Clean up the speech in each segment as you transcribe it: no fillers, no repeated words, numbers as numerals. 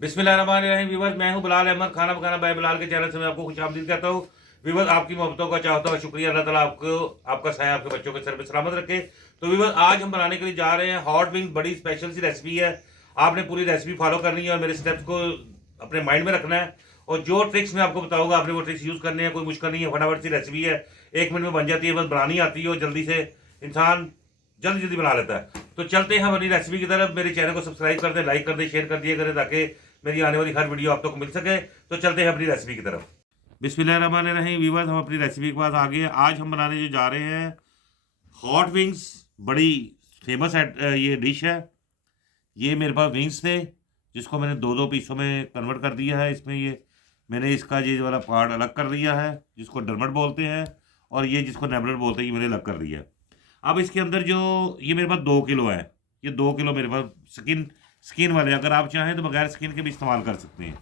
बिस्मिल्लाहिर्रहमानिर्रहीम। व्यूअर्स, मैं हूं बिलाल अहमद, खाना पकाना बाय बिलाल के चैनल से मैं आपको खुशामदीद कहता हूं। व्यूअर्स, आपकी मोहब्बतों का चाहता हुआ शुक्रिया। अल्लाह ताला आपको, आपका साया आपके बच्चों के सर पे सलामत रखे। तो व्यूअर्स, आज हम बनाने के लिए जा रहे हैं हॉट विंग्स। बड़ी स्पेशल सी रेसिपी है, आपने पूरी रेसिपी फॉलो करनी है और मेरे स्टेप्स को अपने माइंड में रखना है। और जो ट्रिक्स मैं आपको बताऊंगा आपने वो ट्रिक्स यूज़ करनी है। कोई मुश्किल नहीं है, फटाफट सी रेसिपी है, 1 मिनट में बन जाती है। बस बनानी आती है और जल्दी से इंसान जल्दी जल्दी बना लेता है। तो चलते हैं हम अपनी रेसिपी की तरफ। मेरे चैनल को सब्सक्राइब कर दें, लाइक कर दें, शेयर कर दिया करें ताकि मेरी आने वाली हर वीडियो आप तक मिल सके। तो चलते हैं अपनी रेसिपी की तरफ। बिस्मिल्लाहिर्रहमानिर्रहीम। व्यूअर्स, हम अपनी रेसिपी के पास आ गए हैं। आज हम बनाने जो जा रहे हैं हॉट विंग्स। बड़ी फेमस ये डिश है। ये मेरे पास विंग्स थे जिसको मैंने दो दो पीसों में कन्वर्ट कर दिया है। इसमें ये मैंने इसका ये वाला पार्ट अलग कर दिया है जिसको डरमट बोलते हैं, और ये जिसको नेबलर बोलते हैं ये मैंने अलग कर दिया है। अब इसके अंदर जो ये मेरे पास 2 किलो है, ये 2 किलो मेरे पास स्किन वाले, अगर आप चाहें तो बगैर स्किन के भी इस्तेमाल कर सकते हैं।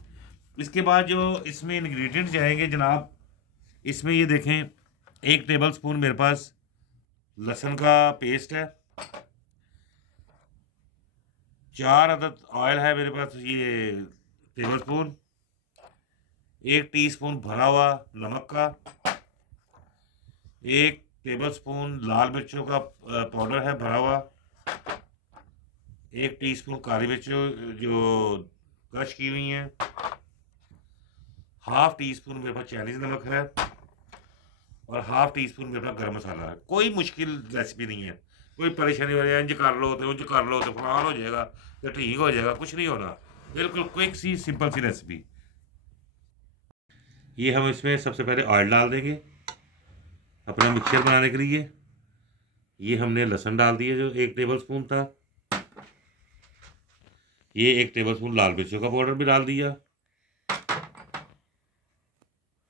इसके बाद जो इसमें इंग्रेडिएंट्स जाएंगे जनाब, इसमें ये देखें 1 टेबल स्पून मेरे पास लहसुन का पेस्ट है, 4 अदद ऑयल है मेरे पास ये टेबल स्पून, 1 टीस्पून भरा हुआ नमक का, 1 टेबल स्पून लाल मिर्चों का पाउडर है भरा हुआ, 1 टीस्पून काली मिर्च जो क्रश की हुई हैं, हाफ टी स्पून मेरे पास चाइनीज़ नमक है, और हाफ टी स्पून मेरे पास गर्म मसाला है। कोई मुश्किल रेसिपी नहीं है, कोई परेशानी वाली इंज कर लो तो उंज कर लो तो फलान हो जाएगा तो ठीक हो जाएगा, कुछ नहीं होना। बिल्कुल क्विक सी सिंपल सी रेसिपी। ये हम इसमें सबसे पहले ऑयल डाल देंगे अपना मिक्सचर बनाने के लिए। ये हमने लहसुन डाल दिया जो 1 टेबल स्पून था, ये 1 टेबल स्पून लाल मिर्चों का पाउडर भी डाल दिया,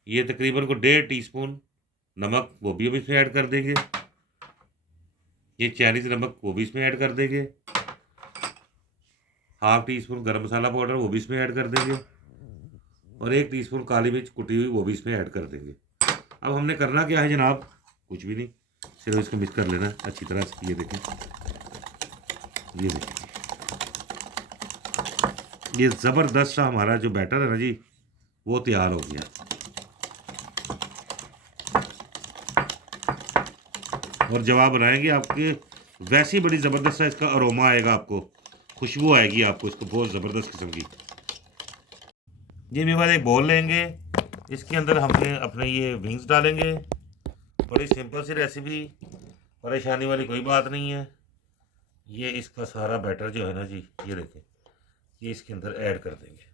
ये तकरीबन को 1.5 टीस्पून नमक वो भी हम इसमें ऐड कर देंगे, ये चाइनीज़ नमक वो भी इसमें ऐड कर देंगे, हाफ टी स्पून गर्म मसाला पाउडर वो भी इसमें ऐड कर देंगे, और 1 टीस्पून काली मिर्च कुटी हुई वो भी इसमें ऐड कर देंगे। अब हमने करना क्या है जनाब, कुछ भी नहीं, सिर्फ इसको मिक्स कर लेना अच्छी तरह से। ये देखें, ये देखें, ये ज़बरदस्त सा हमारा जो बैटर है ना जी वो तैयार हो गया। और जब आप बनाएंगे आपके वैसी बड़ी ज़बरदस्त सा इसका अरोमा आएगा, आपको खुशबू आएगी आपको इसको बहुत ज़बरदस्त किस्म की। ये मेरे बाद एक बोल लेंगे, इसके अंदर हमने अपने ये विंग्स डालेंगे। बड़ी सिंपल सी रेसिपी, परेशानी वाली कोई बात नहीं है। ये इसका सारा बैटर जो है ना जी, ये देखें, ये इसके अंदर ऐड कर देंगे।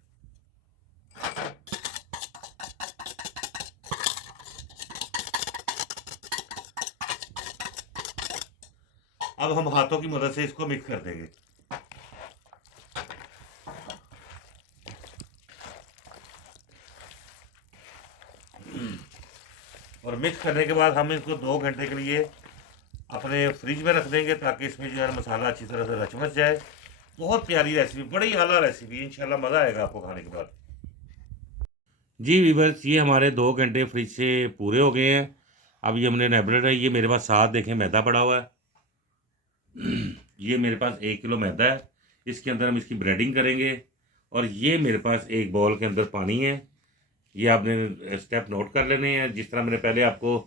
अब हम हाथों की मदद से इसको मिक्स कर देंगे। और मिक्स करने के बाद हम इसको 2 घंटे के लिए अपने फ्रिज में रख देंगे ताकि इसमें जो है मसाला अच्छी तरह से रच जाए। बहुत प्यारी रेसिपी, बड़ी आला रेसिपी, इंशाल्लाह मज़ा आएगा आपको खाने के बाद। जी वीवर्स, ये हमारे 2 घंटे फ्रिज से पूरे हो गए हैं। अब ये हमने नेबलेट है, ये मेरे पास साथ देखें मैदा पड़ा हुआ है। ये मेरे पास 1 किलो मैदा है, इसके अंदर हम इसकी ब्रेडिंग करेंगे। और ये मेरे पास एक बाउल के अंदर पानी है। ये आपने स्टेप नोट कर लेने हैं, जिस तरह मैंने पहले आपको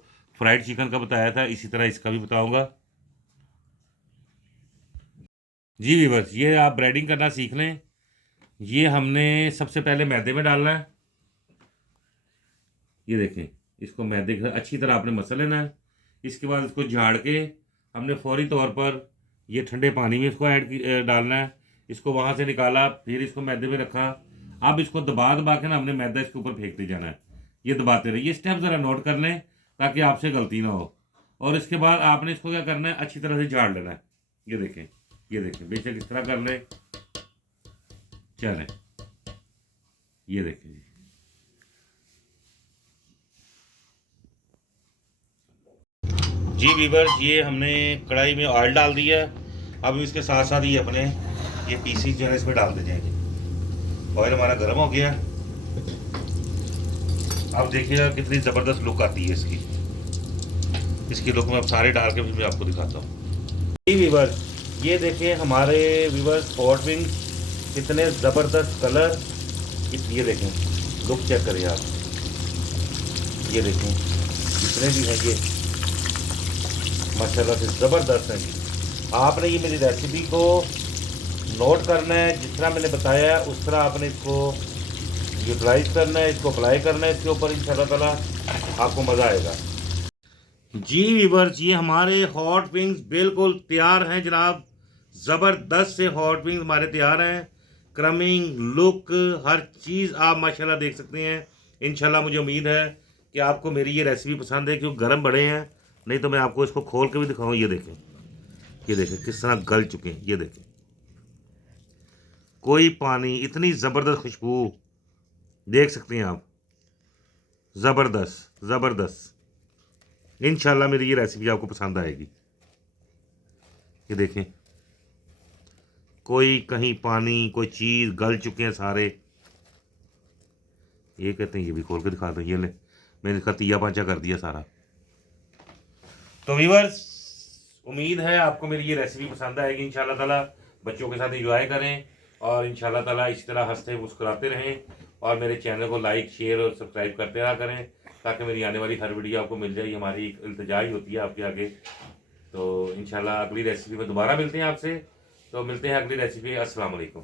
फ्राइड चिकन का बताया था इसी तरह इसका भी बताऊंगा। जी वीवर्स, ये आप ब्रेडिंग करना सीख लें। ये हमने सबसे पहले मैदे में डालना है। ये देखें, इसको मैदे के अच्छी तरह आपने मसल लेना है। इसके बाद इसको झाड़ के हमने फौरी तौर पर ये ठंडे पानी में इसको डालना है। इसको वहाँ से निकाला, फिर इसको मैदे में रखा। अब इसको दबा दबा के ना हमने मैदा इसके ऊपर फेंकते जाना है। ये दबाते रहे, ये स्टेप ज़रा नोट कर लें ताकि आपसे गलती ना हो। और इसके बाद आपने इसको क्या करना है, अच्छी तरह से झाड़ लेना है। ये देखें, ये देखें, बेशक इस तरह कर लें, चलें। ये देखें जी वीवर्स, ये हमने कढ़ाई में ऑयल डाल दिया है। अब इसके साथ साथ ये अपने ये पीसीज जो है इसमें डाल दे जाएंगे। ऑयल हमारा गर्म हो गया। अब देखिएगा कितनी ज़बरदस्त लुक आती है इसकी लुक में अब सारे डाल के भी मैं आपको दिखाता हूँ। जी वीवर्स, ये देखिए हमारे वीवर्स हॉट विंग्स, कितने ज़बरदस्त कलर ये देखें, लुक चेक करें आप, ये देखें जितने भी हैं ये माशाल्लाह से ज़बरदस्त हैं जी। आपने ये मेरी रेसिपी को नोट करना है, जिस तरह मैंने बताया उस तरह आपने इसको यूटिलाइज करना है, इसको अप्लाई करना है इसके ऊपर। इंशाल्लाह ताला आपको मज़ा आएगा। जी व्यूअर्स, ये हमारे हॉट विंग्स बिल्कुल तैयार हैं जनाब। ज़बरदस्त से हॉट विंग्स हमारे तैयार हैं। क्रमिंग, लुक, हर चीज़ आप माशाल्लाह देख सकते हैं। इंशाल्लाह मुझे उम्मीद है कि आपको मेरी ये रेसिपी पसंद है, क्योंकि गर्म बड़े हैं। नहीं तो मैं आपको इसको खोल के भी दिखाऊँ। ये देखें, ये देखें किस तरह गल चुके हैं। ये देखें, कोई पानी, इतनी ज़बरदस्त खुशबू देख सकते हैं आप। ज़बरदस्त ज़बरदस्त। इंशाल्लाह मेरी ये रेसिपी आपको पसंद आएगी। ये देखें, कोई कहीं पानी, कोई चीज़, गल चुके हैं सारे। ये कहते हैं, ये भी खोल के दिखा दो। ये ले, मैंने इसका तिया पांचा कर दिया सारा। तो व्यूअर्स, उम्मीद है आपको मेरी ये रेसिपी पसंद आएगी। इंशाल्लाह ताला बच्चों के साथ एंजॉय करें और इंशाल्लाह ताला इसी तरह हंसते मुस्कुराते रहें और मेरे चैनल को लाइक, शेयर और सब्सक्राइब करते रहा करें, ताकि मेरी आने वाली हर वीडियो आपको मिल जाए। हमारी एक इल्तिजा ही होती है आपके आगे। तो इंशाल्लाह अगली रेसिपी में दोबारा मिलते हैं आपसे। तो मिलते हैं अगली रेसिपी। अस्सलाम वालेकुम।